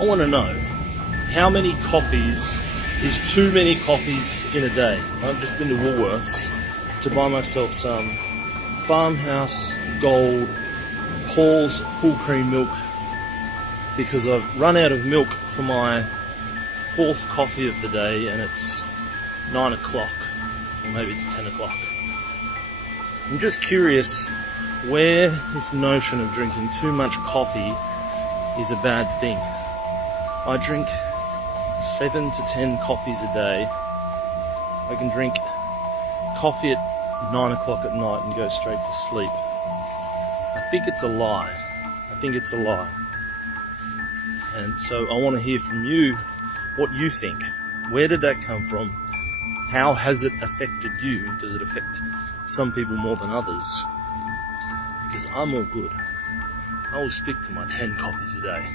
I want to know, how many coffees is too many coffees in a day? I've just been to Woolworths to buy myself some Farmhouse Gold Paul's full cream milk because I've run out of milk for my 4th coffee of the day, and it's 9 o'clock, or maybe it's 10 o'clock. I'm just curious where this notion of drinking too much coffee is a bad thing. I drink 7 to 10 coffees a day. I can drink coffee at 9 o'clock at night and go straight to sleep. I think it's a lie. And so I want to hear from you what you think. Where did that come from? How has it affected you? Does it affect some people more than others? Because I'm all good. I will stick to my 10 coffees a day.